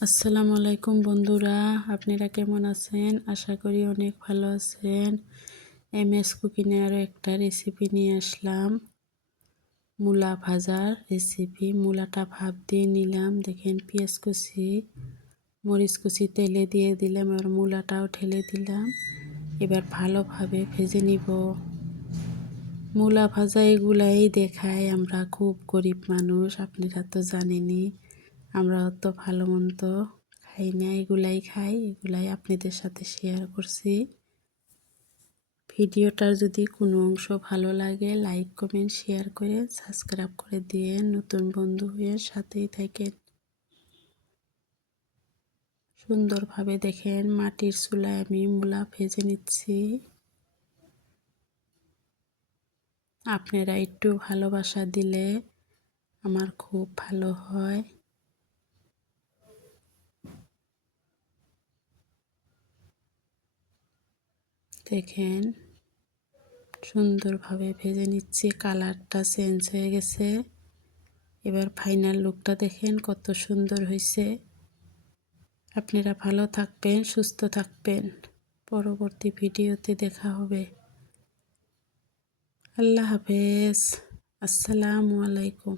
আসসালামু আলাইকুম বন্ধুরা, আপনারা কেমন আছেন? আশা করি অনেক ভালো আছেন। এমএস কুকিংয়ে আরও একটা রেসিপি নিয়ে আসলাম, মূলা ভাজার রেসিপি। মূলাটা ভাপ দিয়ে নিলাম, দেখেন পেঁয়াজ কুচি, মরিচ কুচি তেলে দিয়ে দিলাম, আর মূলাটাও ঢেলে দিলাম। এবার ভালোভাবে ভেজে নিব। মূলা ভাজা এগুলাই দেখায়, আমরা খুব গরিব মানুষ, আপনারা তো জানেনই। আমরা অত ভালো মন্দ খাই না, এগুলাই খাই, এগুলাই আপনাদের সাথে শেয়ার করছি। ভিডিওটার যদি কোনো অংশ ভালো লাগে লাইক কমেন্ট শেয়ার করে সাবস্ক্রাইব করে দিয়ে নতুন বন্ধু হয়ে সাথেই থাকেন। সুন্দরভাবে দেখেন মাটির চুলায় আমি মূলা ভেজে নিচ্ছি। আপনারা একটু ভালোবাসা দিলে আমার খুব ভালো হয়। দেখেন সুন্দরভাবে ভেজে নিচ্ছি, কালারটা চেঞ্জ হয়ে গেছে। এবার ফাইনাল লুকটা দেখেন কত সুন্দর হয়েছে। আপনারা ভালো থাকবেন, সুস্থ থাকবেন। পরবর্তী ভিডিওতে দেখা হবে। আল্লাহ হাফেজ। আসসালামু আলাইকুম।